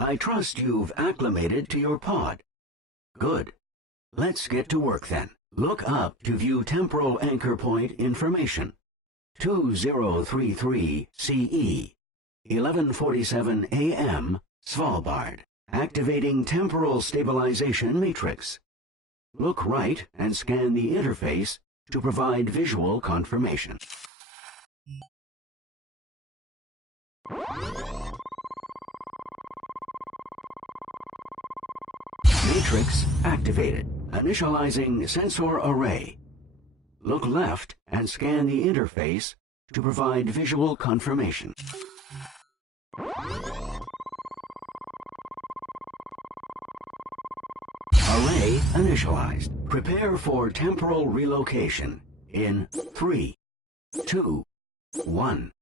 I trust you've acclimated to your pod. Good. Let's get to work then. Look up to view temporal anchor point information. 2033 CE, 11:47 AM, Svalbard. Activating temporal stabilization matrix. Look right and scan the interface to provide visual confirmation. Matrix activated. Initializing sensor array. Look left and scan the interface to provide visual confirmation. Array initialized. Prepare for temporal relocation in 3, 2, 1.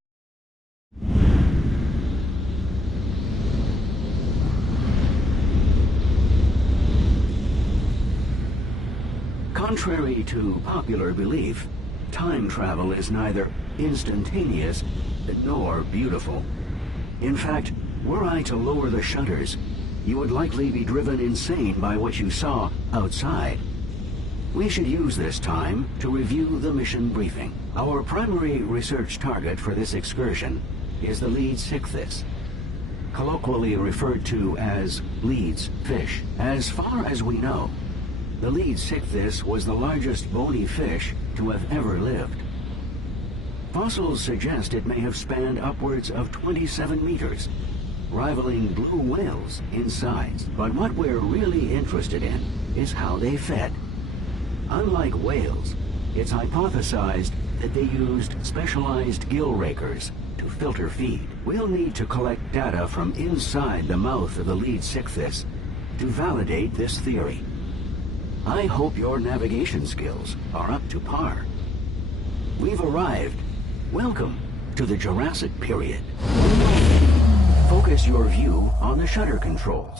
Contrary to popular belief, time travel is neither instantaneous nor beautiful. In fact, were I to lower the shutters, you would likely be driven insane by what you saw outside. We should use this time to review the mission briefing. Our primary research target for this excursion is the Leeds Ichthys, colloquially referred to as Leeds fish. As far as we know, the Leeds Ichthys was the largest bony fish to have ever lived. Fossils suggest it may have spanned upwards of 27 meters, rivaling blue whales in size. But what we're really interested in is how they fed. Unlike whales, it's hypothesized that they used specialized gill rakers to filter feed. We'll need to collect data from inside the mouth of the Leeds Ichthys to validate this theory. I hope your navigation skills are up to par. We've arrived. Welcome to the Jurassic period. Focus your view on the shutter controls.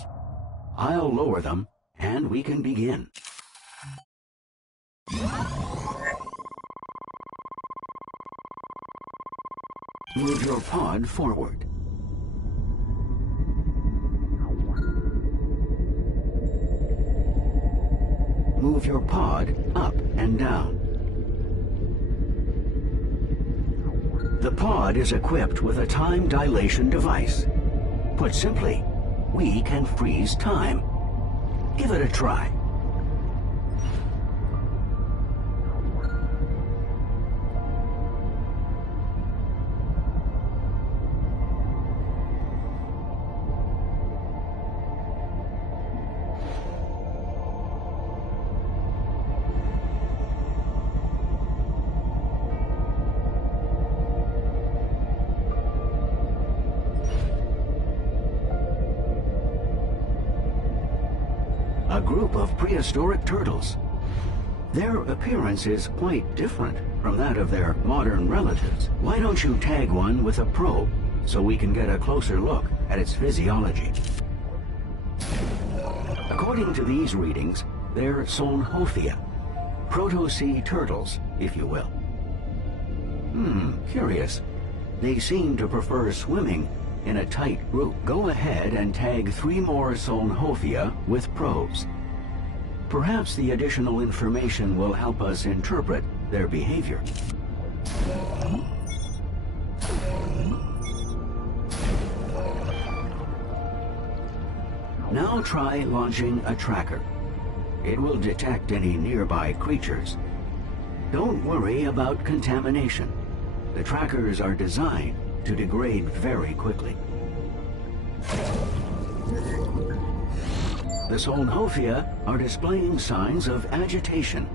I'll lower them, and we can begin. Move your pod forward. Move your pod up and down. The pod is equipped with a time dilation device. Put simply, we can freeze time. Give it a try. A group of prehistoric turtles. Their appearance is quite different from that of their modern relatives. Why don't you tag one with a probe so we can get a closer look at its physiology? According to these readings, they're Solnhophia, proto-sea turtles, if you will. Curious. They seem to prefer swimming in a tight group. Go ahead and tag 3 more Solnhophia with probes. Perhaps the additional information will help us interpret their behavior. Now try launching a tracker. It will detect any nearby creatures. Don't worry about contamination. The trackers are designed to degrade very quickly. The Solnhophia are displaying signs of agitation.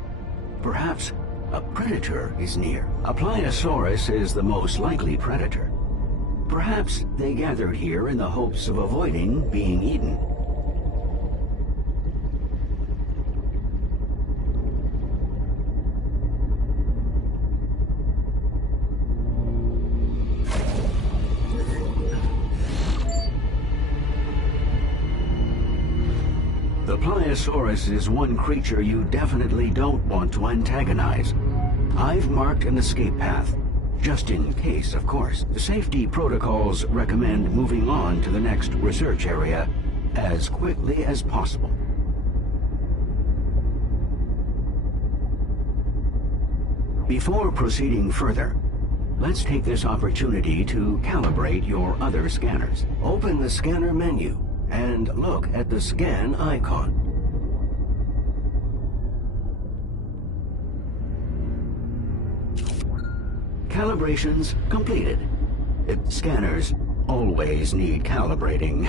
Perhaps a predator is near. A Pliosaurus is the most likely predator. Perhaps they gathered here in the hopes of avoiding being eaten. The Pliosaurus is one creature you definitely don't want to antagonize. I've marked an escape path. Just in case, of course. The safety protocols recommend moving on to the next research area as quickly as possible. Before proceeding further, let's take this opportunity to calibrate your other scanners. Open the scanner menu and look at the scan icon. Calibrations completed. Scanners always need calibrating.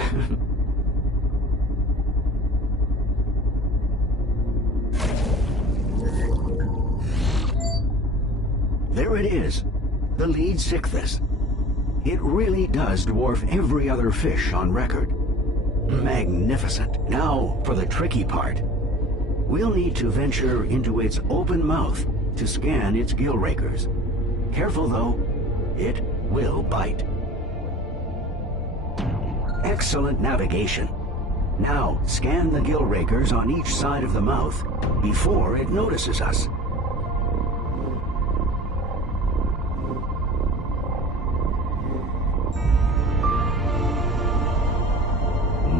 There it is, the lead Sichthys. It really does dwarf every other fish on record. Magnificent. Now for the tricky part. We'll need to venture into its open mouth to scan its gill rakers. Careful though, it will bite. Excellent navigation. Now scan the gill rakers on each side of the mouth before it notices us.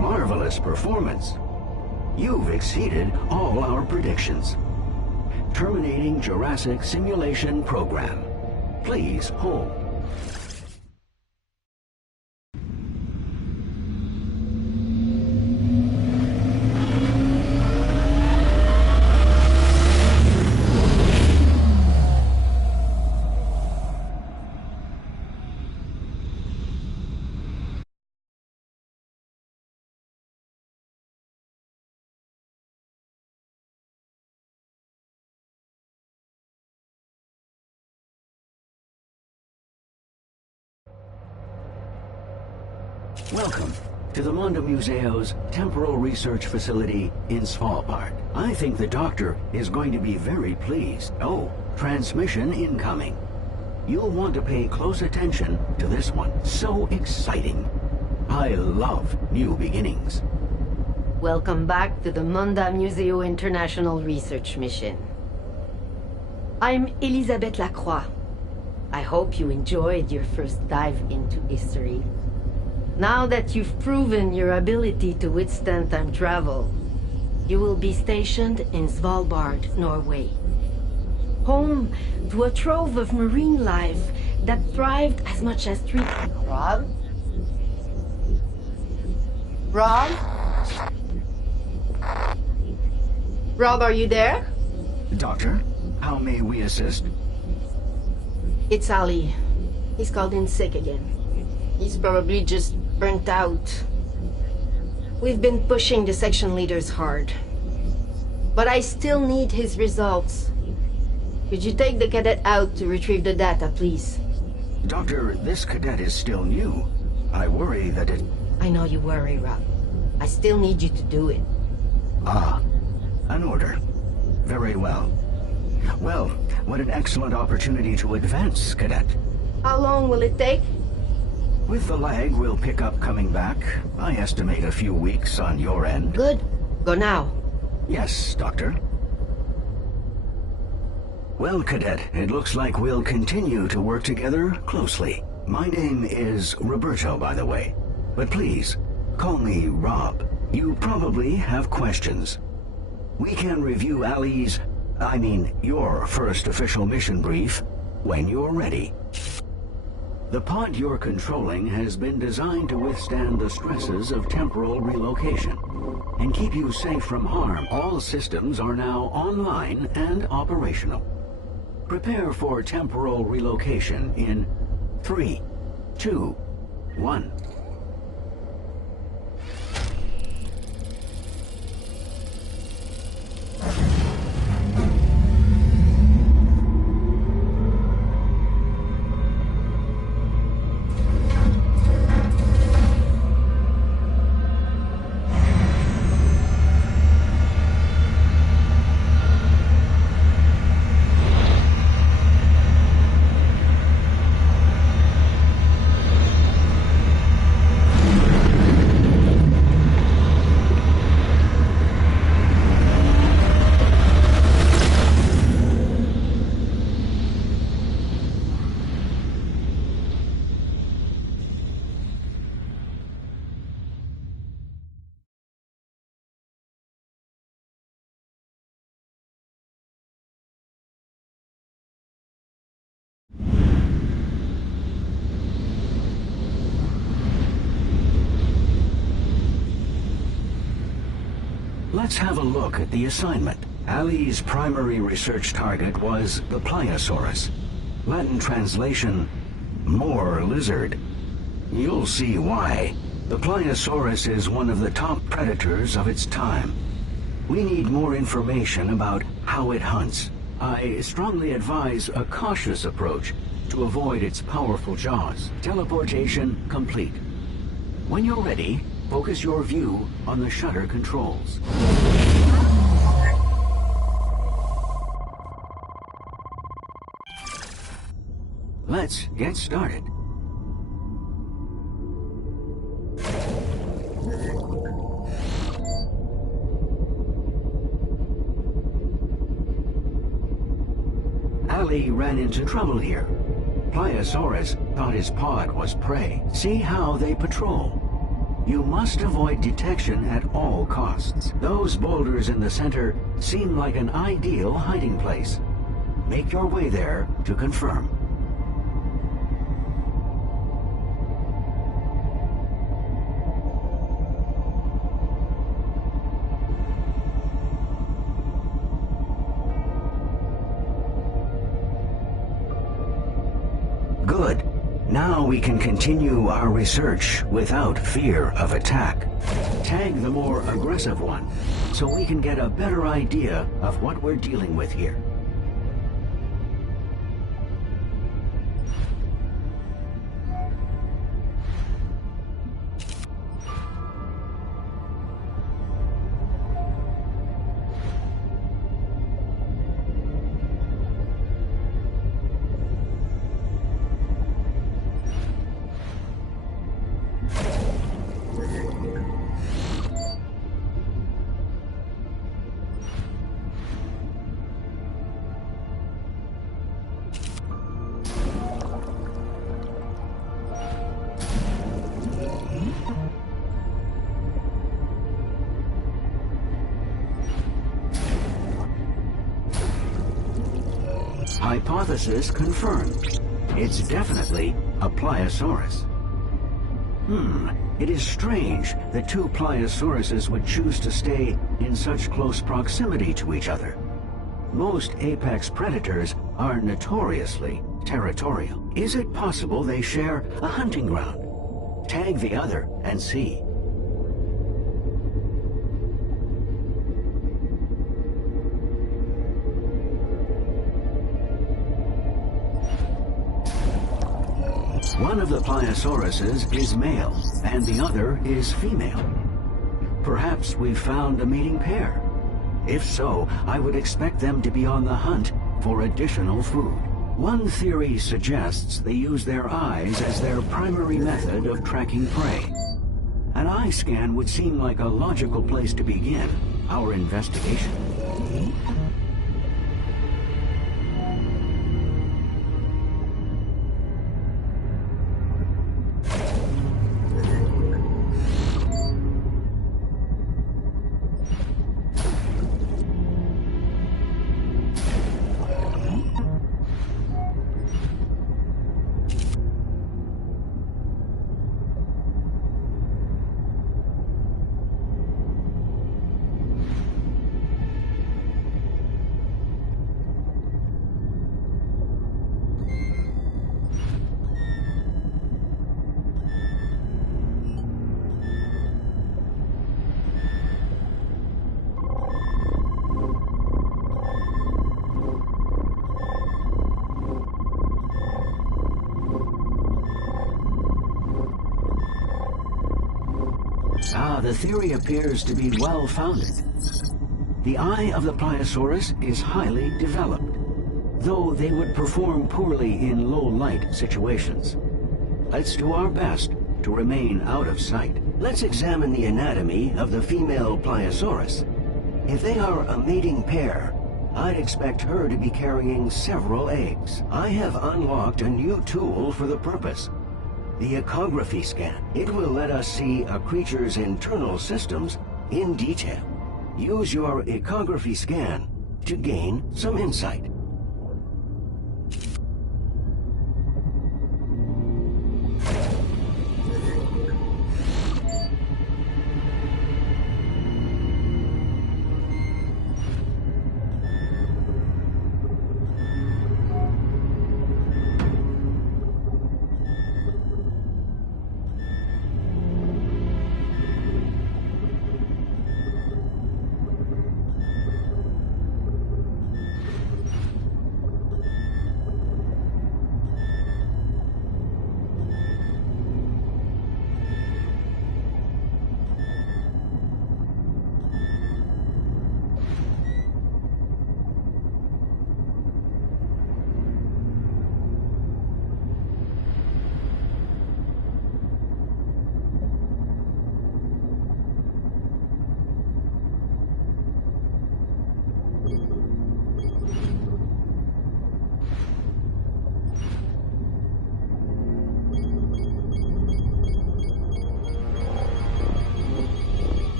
Marvelous performance. You've exceeded all our predictions. Terminating Jurassic simulation program. Please hold. Welcome to the Mondo Museo's Temporal Research Facility in Svalbard. I think the doctor is going to be very pleased. Oh, transmission incoming. You'll want to pay close attention to this one. So exciting. I love new beginnings. Welcome back to the Mondo Museo International Research Mission. I'm Elisabeth Lacroix. I hope you enjoyed your first dive into history. Now that you've proven your ability to withstand time travel, you will be stationed in Svalbard, Norway. Home to a trove of marine life that thrived as much as three... Rob? Rob? Rob, are you there? Doctor, how may we assist? It's Ali. He's called in sick again. He's probably just burnt out. We've been pushing the section leaders hard. But I still need his results. Could you take the cadet out to retrieve the data, please? Doctor, this cadet is still new. I worry that it... I know you worry, Rob. I still need you to do it. Ah, an order. Very well. Well, what an excellent opportunity to advance, cadet. How long will it take? With the lag we'll pick up coming back, I estimate a few weeks on your end. Good. Go now. Yes, Doctor. Well, Cadet, it looks like we'll continue to work together closely. My name is Roberto, by the way. But please, call me Rob. You probably have questions. We can review your first official mission brief when you're ready. The pod you're controlling has been designed to withstand the stresses of temporal relocation and keep you safe from harm. All systems are now online and operational. Prepare for temporal relocation in 3, 2, 1. Let's have a look at the assignment. Ali's primary research target was the Pliosaurus. Latin translation, more lizard. You'll see why. The Pliosaurus is one of the top predators of its time. We need more information about how it hunts. I strongly advise a cautious approach to avoid its powerful jaws. Teleportation complete. When you're ready, focus your view on the shutter controls. Let's get started. Ali ran into trouble here. Pliosaurus thought his pod was prey. See how they patrol. You must avoid detection at all costs. Those boulders in the center seem like an ideal hiding place. Make your way there to confirm. Good. Now we can continue our research without fear of attack. Tag the more aggressive one, so we can get a better idea of what we're dealing with here. Hypothesis confirmed. It's definitely a Pliosaurus. It is strange that two Pliosauruses would choose to stay in such close proximity to each other. Most apex predators are notoriously territorial. Is it possible they share a hunting ground? Tag the other and see. One of the Pliosauruses is male, and the other is female. Perhaps we've found a mating pair. If so, I would expect them to be on the hunt for additional food. One theory suggests they use their eyes as their primary method of tracking prey. An eye scan would seem like a logical place to begin our investigation. The theory appears to be well-founded. The eye of the Pliosaurus is highly developed, though they would perform poorly in low-light situations. Let's do our best to remain out of sight. Let's examine the anatomy of the female Pliosaurus. If they are a mating pair, I'd expect her to be carrying several eggs. I have unlocked a new tool for the purpose. The ecography scan. It will let us see a creature's internal systems in detail. Use your ecography scan to gain some insight.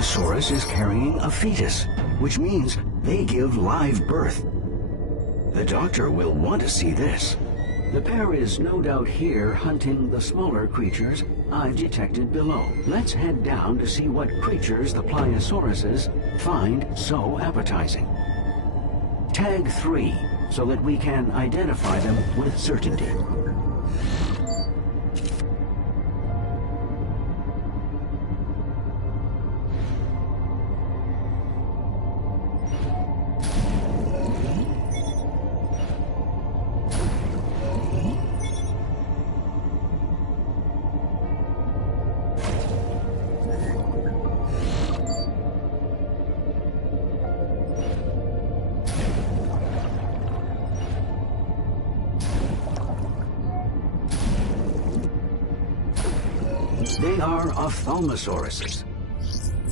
Pliosaurus is carrying a fetus, which means they give live birth. The doctor will want to see this. The pair is no doubt here hunting the smaller creatures I've detected below. Let's head down to see what creatures the Pliosauruses find so appetizing. Tag 3, so that we can identify them with certainty. They are ophthalmosauruses.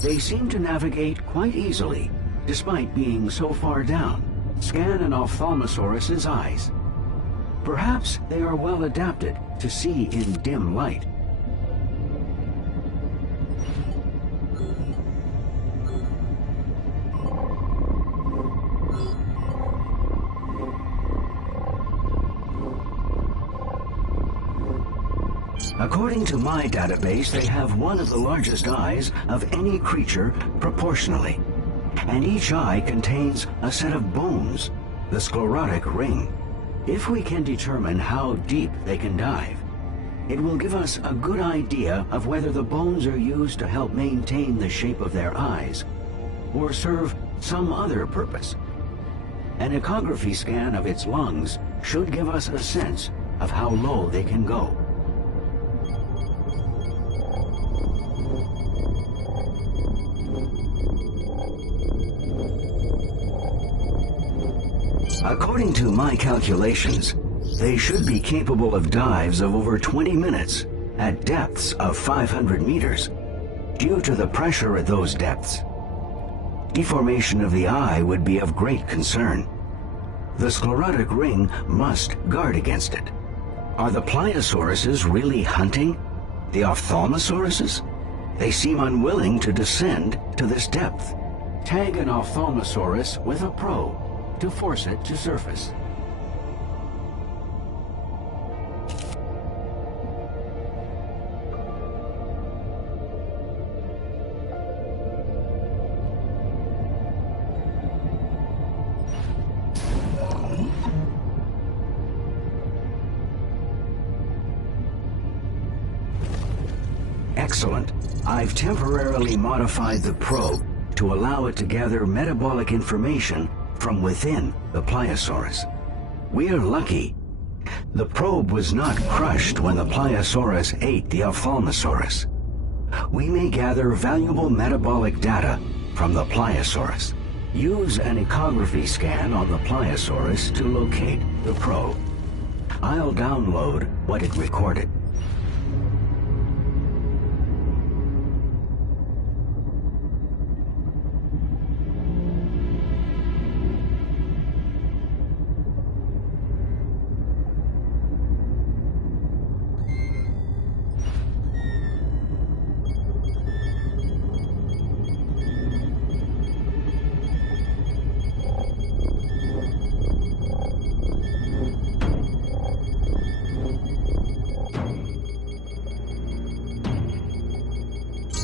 They seem to navigate quite easily, despite being so far down. Scan an ophthalmosaurus's eyes. Perhaps they are well adapted to see in dim light. According to my database, they have one of the largest eyes of any creature proportionally. And each eye contains a set of bones, the sclerotic ring. If we can determine how deep they can dive, it will give us a good idea of whether the bones are used to help maintain the shape of their eyes or serve some other purpose. An ecography scan of its lungs should give us a sense of how low they can go. According to my calculations, they should be capable of dives of over 20 minutes at depths of 500 meters. Due to the pressure at those depths, deformation of the eye would be of great concern. The sclerotic ring must guard against it. Are the Pliosauruses really hunting the ophthalmosauruses? They seem unwilling to descend to this depth. Tag an ophthalmosaurus with a probe to force it to surface. Excellent. I've temporarily modified the probe to allow it to gather metabolic information from within the Pliosaurus. We're lucky. The probe was not crushed when the Pliosaurus ate the Ophthalmosaurus. We may gather valuable metabolic data from the Pliosaurus. Use an ecography scan on the Pliosaurus to locate the probe. I'll download what it recorded.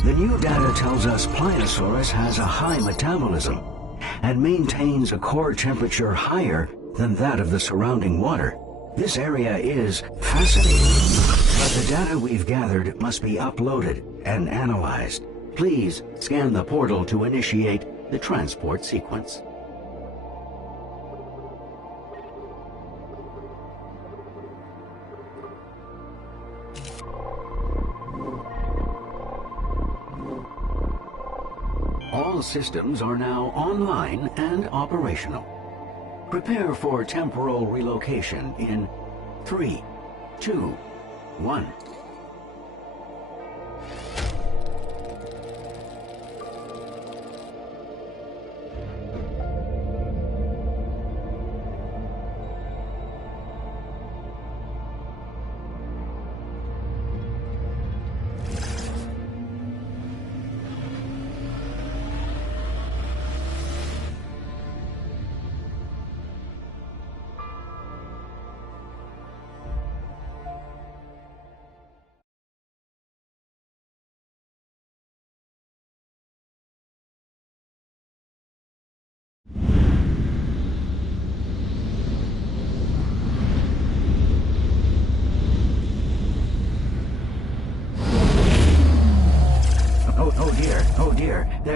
The new data tells us Pliosaurus has a high metabolism and maintains a core temperature higher than that of the surrounding water. This area is fascinating, but the data we've gathered must be uploaded and analyzed. Please scan the portal to initiate the transport sequence. All systems are now online and operational. Prepare for temporal relocation in 3, 2, 1.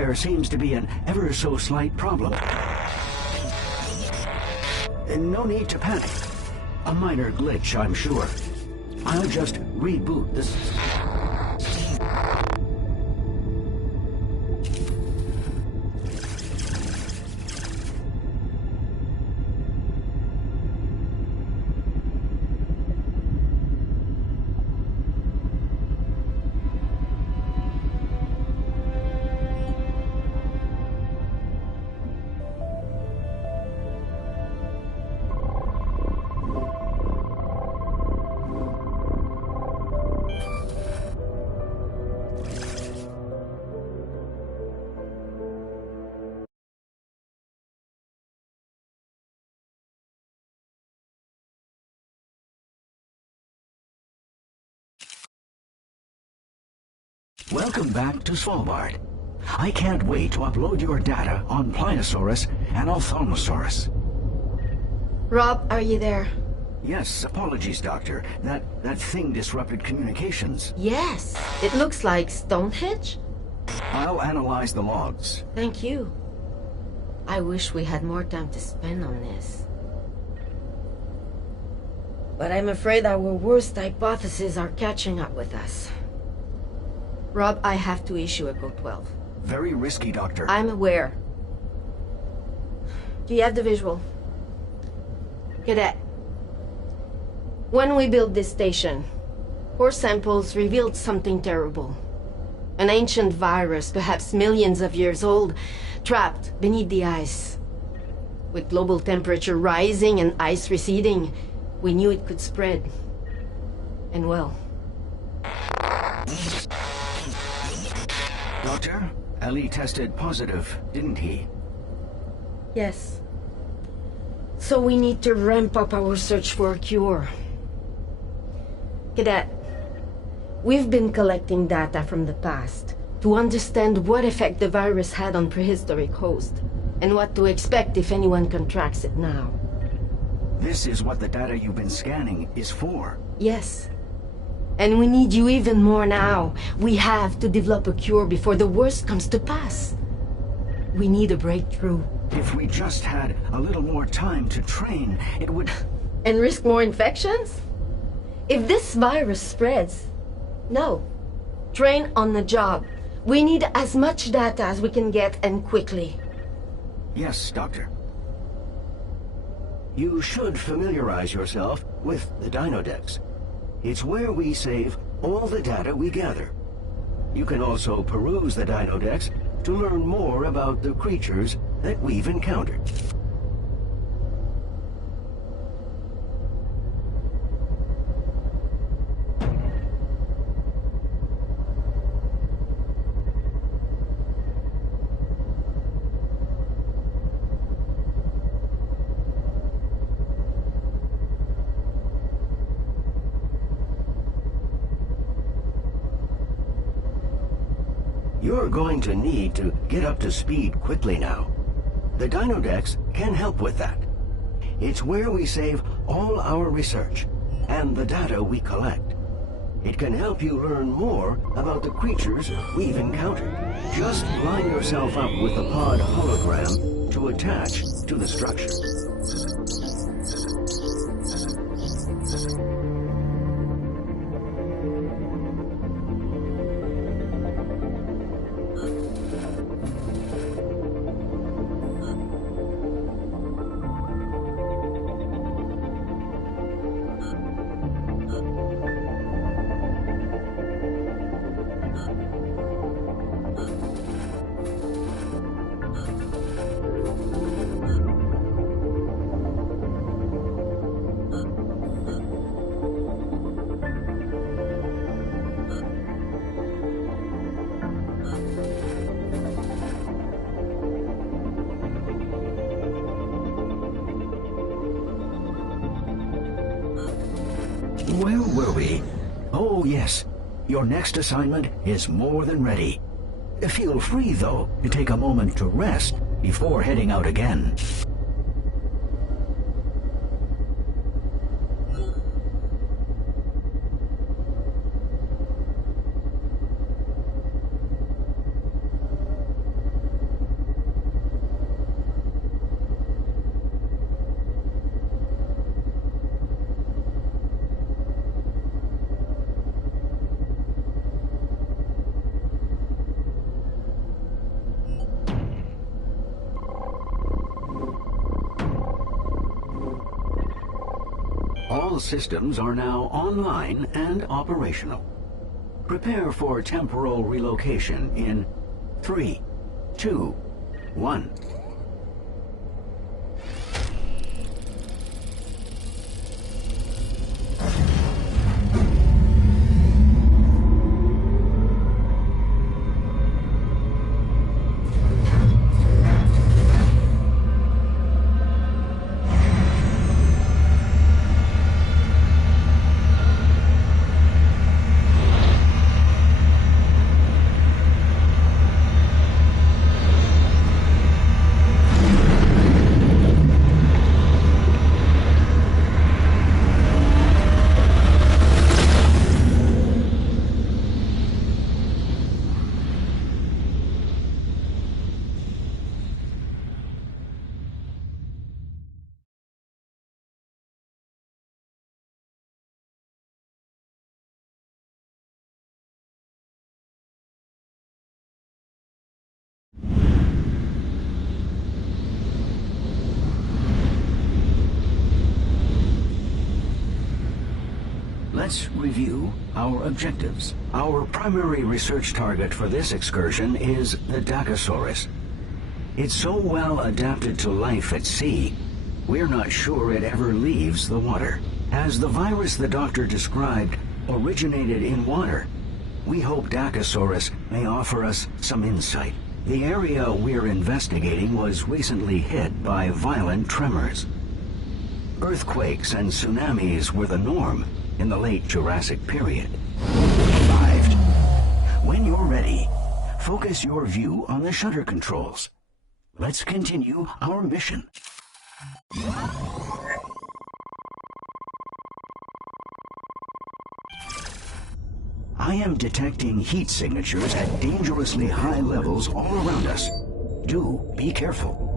there seems to be an ever so slight problem. No need to panic. A minor glitch, I'm sure. I'll just reboot this. Welcome back to Svalbard. I can't wait to upload your data on Pliosaurus and Untitled. Rob, are you there? Yes, apologies, Doctor. That thing disrupted communications. Yes. It looks like Stonehenge? I'll analyze the logs. Thank you. I wish we had more time to spend on this. But I'm afraid our worst hypotheses are catching up with us. Rob, I have to issue a Code 12. Very risky, Doctor. I'm aware. Do you have the visual? Cadet. When we built this station, core samples revealed something terrible. An ancient virus, perhaps millions of years old, trapped beneath the ice. With global temperature rising and ice receding, we knew it could spread. And well... Doctor, Ali tested positive, didn't he? Yes. So we need to ramp up our search for a cure. Cadet, we've been collecting data from the past to understand what effect the virus had on prehistoric hosts, and what to expect if anyone contracts it now. This is what the data you've been scanning is for. Yes. And we need you even more now. We have to develop a cure before the worst comes to pass. We need a breakthrough. If we just had a little more time to train, it would... And risk more infections? If this virus spreads, no. Train on the job. We need as much data as we can get, and quickly. Yes, Doctor. You should familiarize yourself with the Dinodex. It's where we save all the data we gather. You can also peruse the Dinodex to learn more about the creatures that we've encountered. You're going to need to get up to speed quickly now. The Dinodex can help with that. It's where we save all our research and the data we collect. It can help you learn more about the creatures we've encountered. Just line yourself up with the pod hologram to attach to the structure. Where were we? Oh, yes. Your next assignment is more than ready. Feel free, though, to take a moment to rest before heading out again. All systems are now online and operational. Prepare for temporal relocation in 3, 2, 1. Let's review our objectives. Our primary research target for this excursion is the Dacosaurus. It's so well adapted to life at sea, we're not sure it ever leaves the water. As the virus the doctor described originated in water, we hope Dacosaurus may offer us some insight. The area we're investigating was recently hit by violent tremors. Earthquakes and tsunamis were the norm in the late Jurassic period. Arrived. When you're ready, focus your view on the shutter controls. Let's continue our mission. I am detecting heat signatures at dangerously high levels all around us. Do be careful.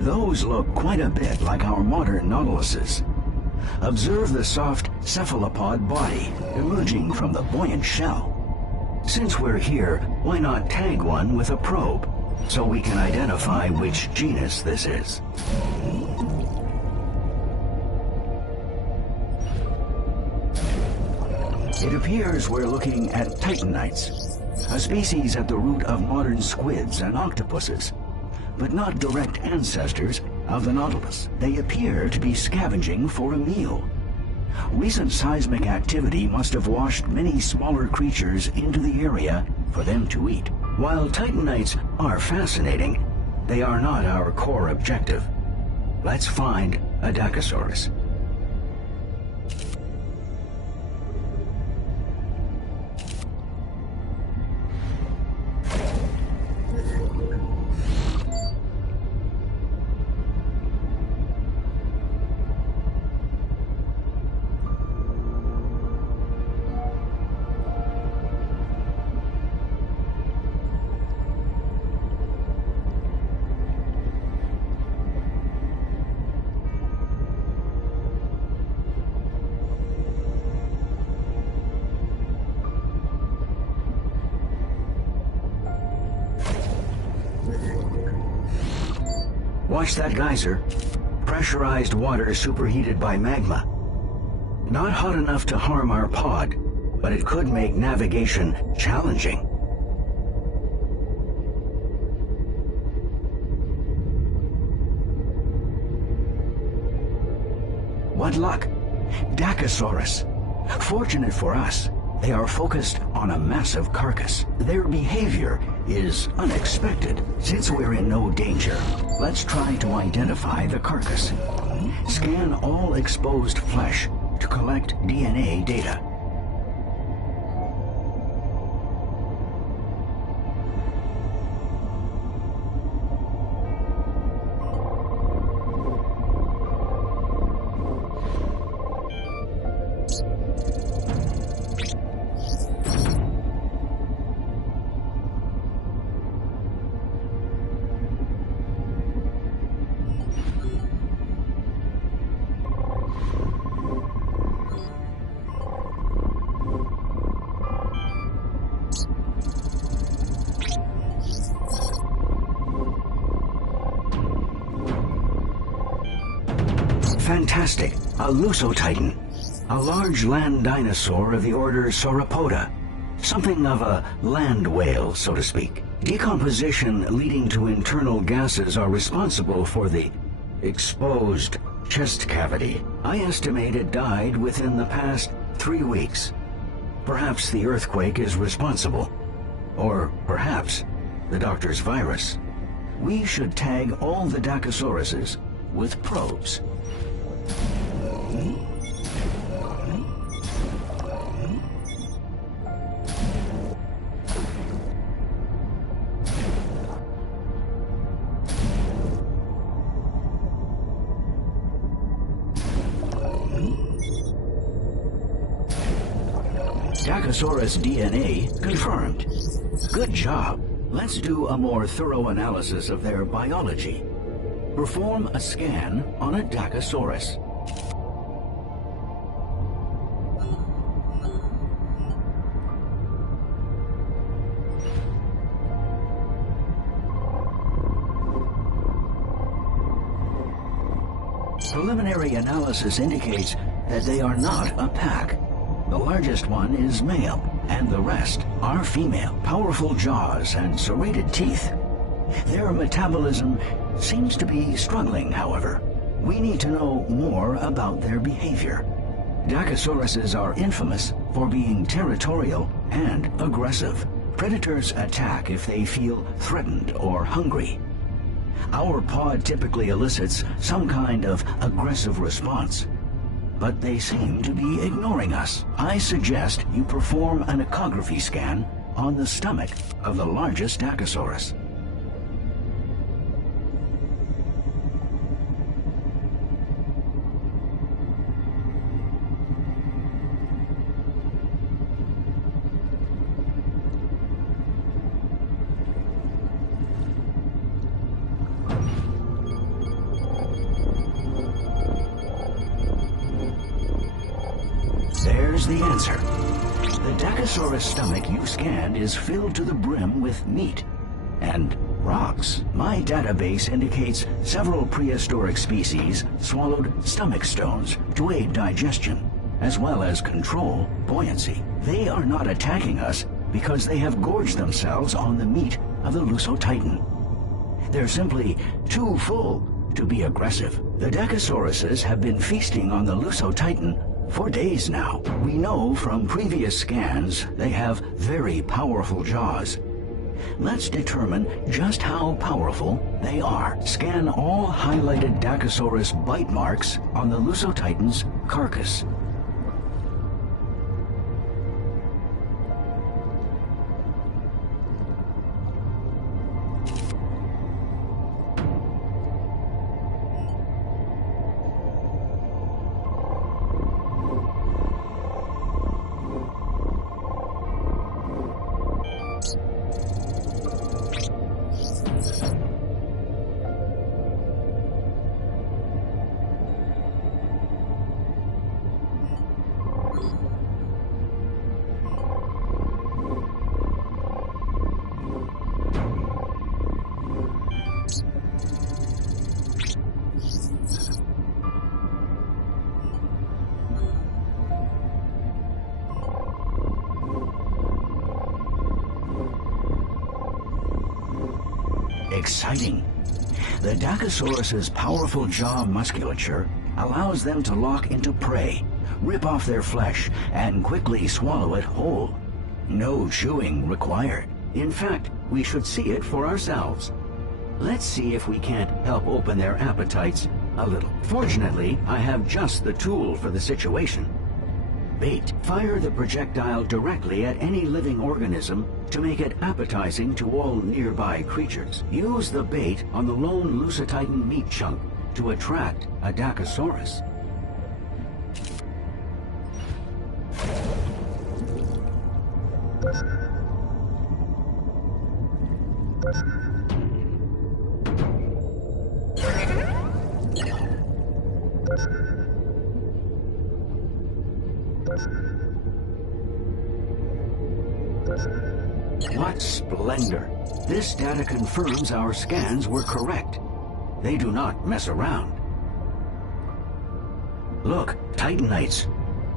Those look quite a bit like our modern Nautiluses. Observe the soft cephalopod body emerging from the buoyant shell. Since we're here, why not tag one with a probe so we can identify which genus this is? It appears we're looking at Titanites, a species at the root of modern squids and octopuses, but not direct ancestors of the Nautilus. They appear to be scavenging for a meal. Recent seismic activity must have washed many smaller creatures into the area for them to eat. While Titanites are fascinating, they are not our core objective. Let's find a Dacosaurus. Watch that geyser. Pressurized water superheated by magma. Not hot enough to harm our pod, but it could make navigation challenging. What luck! Dacosaurus. Fortunate for us, they are focused on a massive carcass. Their behavior is unexpected. Since we're in no danger, let's try to identify the carcass. Scan all exposed flesh to collect DNA data. Fantastic! A Lusotitan. A large land dinosaur of the order Sauropoda. Something of a land whale, so to speak. Decomposition leading to internal gases are responsible for the exposed chest cavity. I estimate it died within the past 3 weeks. Perhaps the earthquake is responsible. Or perhaps the doctor's virus. We should tag all the Dacosauruses with probes. Dacosaurus DNA confirmed. Good job. Let's do a more thorough analysis of their biology. Perform a scan on a Dacosaurus. Preliminary analysis indicates that they are not a pack. The largest one is male, and the rest are female. Powerful jaws and serrated teeth. Their metabolism seems to be struggling, however. We need to know more about their behavior. Dacosauruses are infamous for being territorial and aggressive. Predators attack if they feel threatened or hungry. Our pod typically elicits some kind of aggressive response, but they seem to be ignoring us. I suggest you perform an ecography scan on the stomach of the largest Dacosaurus. There's the answer. The Dacosaurus stomach you scanned is filled to the brim with meat and rocks. My database indicates several prehistoric species swallowed stomach stones to aid digestion, as well as control buoyancy. They are not attacking us because they have gorged themselves on the meat of the Lusotitan. They're simply too full to be aggressive. The Dacosauruses have been feasting on the Lusotitan for days now. We know from previous scans they have very powerful jaws. Let's determine just how powerful they are. Scan all highlighted Dacosaurus bite marks on the Lusotitan's carcass. Exciting. The Dacosaurus's powerful jaw musculature allows them to lock into prey, rip off their flesh, and quickly swallow it whole. No chewing required. In fact, we should see it for ourselves. Let's see if we can't help open their appetites a little. Fortunately, I have just the tool for the situation. Bait. Fire the projectile directly at any living organism to make it appetizing to all nearby creatures. Use the bait on the lone Lusotitan meat chunk to attract a Dacosaurus. What splendor! This data confirms our scans were correct. They do not mess around. Look, Titanites.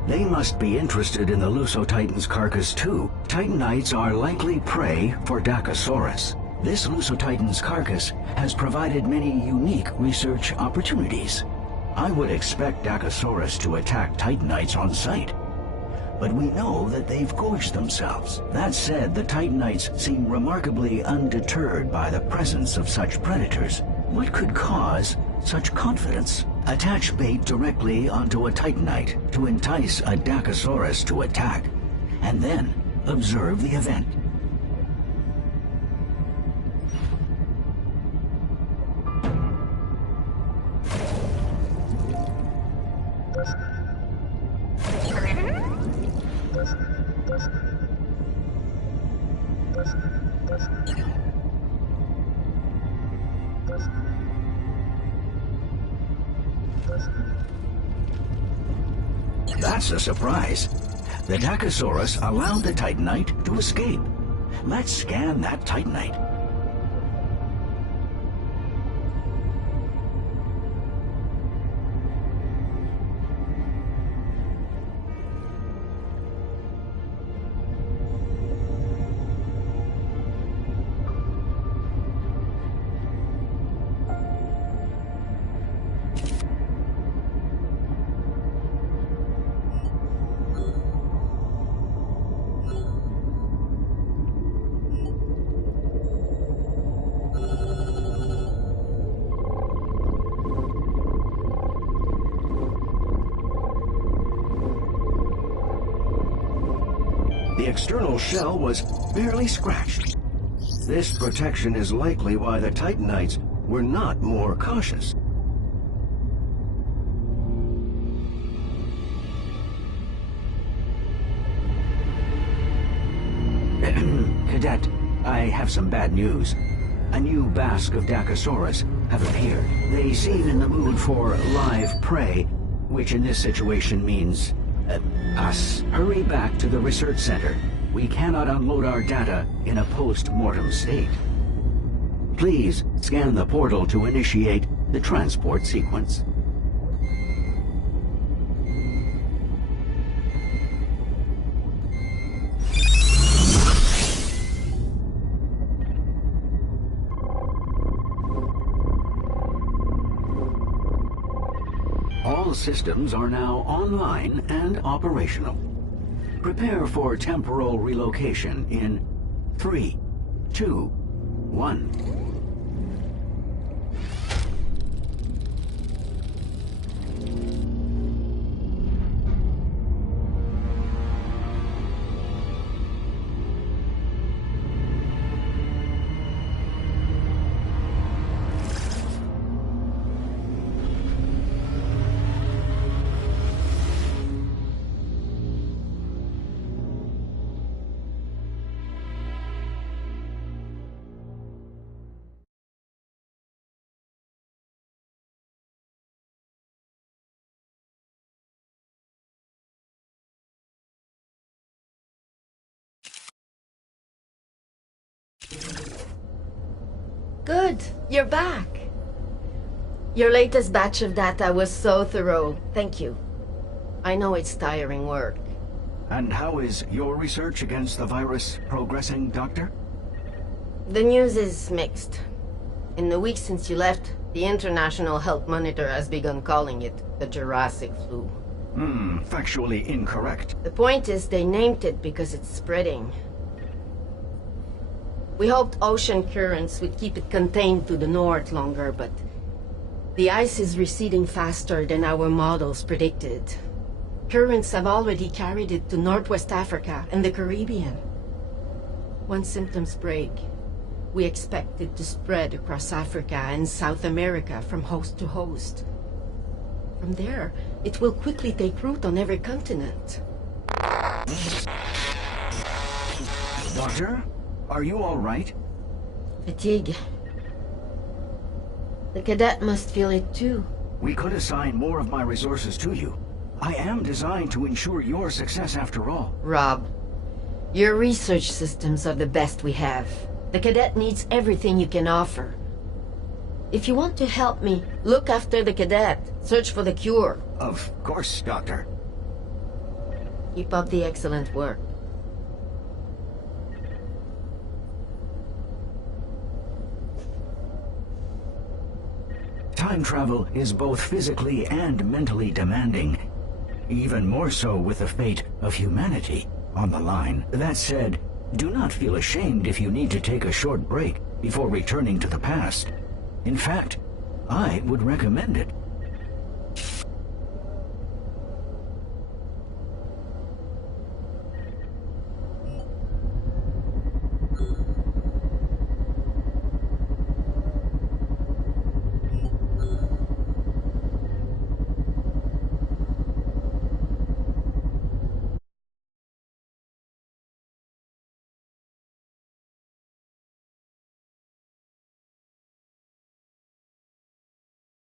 They must be interested in the Lusotitan's carcass too. Titanites are likely prey for Dacosaurus. This Lusotitan's carcass has provided many unique research opportunities. I would expect Dacosaurus to attack Titanites on sight. But we know that they've gorged themselves. That said, the Titanites seem remarkably undeterred by the presence of such predators. What could cause such confidence? Attach bait directly onto a Titanite to entice a Dacosaurus to attack, and then observe the event. That's a surprise. The Dacosaurus allowed the Titanite to escape. Let's scan that Titanite. The external shell was barely scratched. This protection is likely why the Titanites were not more cautious. Cadet, I have some bad news. A new bask of Dacosaurus have appeared. They seem in the mood for live prey, which in this situation means us. Hurry back to the research center. We cannot unload our data in a post-mortem state. Please scan the portal to initiate the transport sequence. All systems are now online and operational. Prepare for temporal relocation in 3, 2, 1. Good, you're back. Your latest batch of data was so thorough. Thank you. I know it's tiring work. And how is your research against the virus progressing, Doctor? The news is mixed. In the weeks since you left, the International Health Monitor has begun calling it the Jurassic flu. Factually incorrect. The point is they named it because it's spreading. We hoped ocean currents would keep it contained to the north longer, but the ice is receding faster than our models predicted. Currents have already carried it to Northwest Africa and the Caribbean. Once symptoms break, we expect it to spread across Africa and South America from host to host. From there, it will quickly take root on every continent. Doctor? Are you all right? Fatigue. The cadet must feel it too. We could assign more of my resources to you. I am designed to ensure your success after all. Rob, your research systems are the best we have. The cadet needs everything you can offer. If you want to help me, look after the cadet. Search for the cure. Of course, Doctor. Keep up the excellent work. Time travel is both physically and mentally demanding. Even more so with the fate of humanity on the line. That said, do not feel ashamed if you need to take a short break before returning to the past. In fact, I would recommend it.